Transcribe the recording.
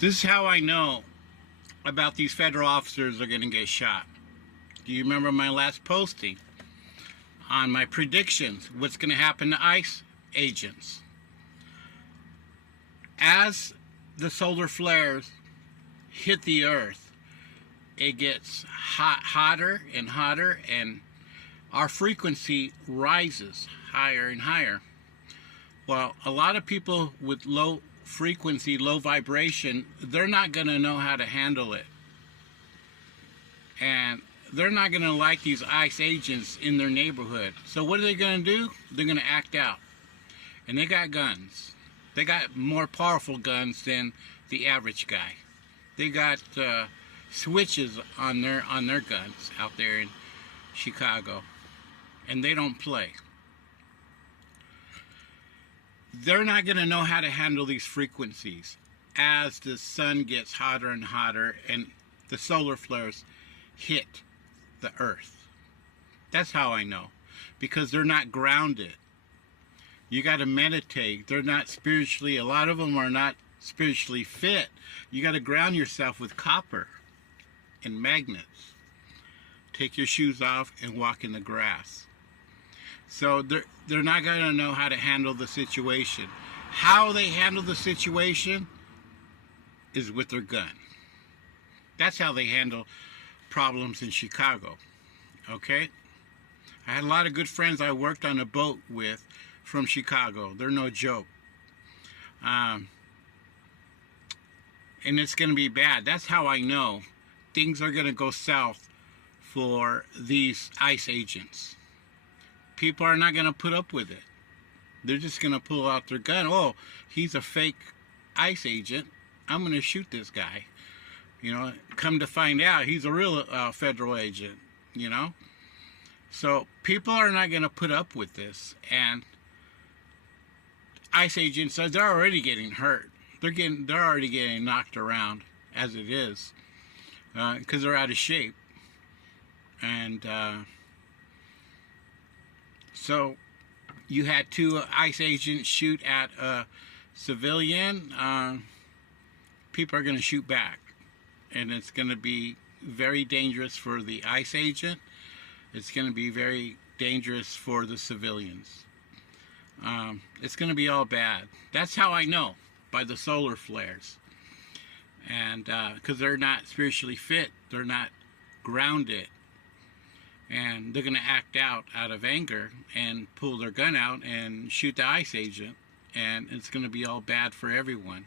This is how I know about these federal officers that are going to get shot. Do you remember my last posting on my predictions? What's going to happen to ICE agents? As the solar flares hit the earth, it gets hotter and hotter, and our frequency rises higher and higher. Well, a lot of people with low frequency, low vibration, they're not going to know how to handle it. And they're not going to like these ICE agents in their neighborhood. So what are they going to do? They're going to act out. And they got guns. They got more powerful guns than the average guy. They got switches on their guns out there in Chicago. And they don't play. They're not going to know how to handle these frequencies as the sun gets hotter and hotter and the solar flares hit the earth. That's how I know. Because they're not grounded. You got to meditate. They're not spiritually, a lot of them are not spiritually fit. You got to ground yourself with copper and magnets. Take your shoes off and walk in the grass. So they're not going to know how to handle the situation. How they handle the situation is with their gun. That's how they handle problems in Chicago. Okay? I had a lot of good friends I worked on a boat with from Chicago. They're no joke. And it's going to be bad. That's how I know things are going to go south for these ICE agents. People are not going to put up with it. They're just going to pull out their gun. Oh, he's a fake ICE agent. I'm going to shoot this guy. You know, come to find out, he's a real federal agent, you know. So people are not going to put up with this. And ICE agents, they're already getting hurt. They're already getting knocked around as it is. Because they're out of shape. And so you had two ICE agents shoot at a civilian. People are going to shoot back. And it's going to be very dangerous for the ICE agent. It's going to be very dangerous for the civilians. It's going to be all bad. That's how I know, by the solar flares. And because they're not spiritually fit, they're not grounded. And they're going to act out of anger and pull their gun out and shoot the ICE agent. And it's going to be all bad for everyone.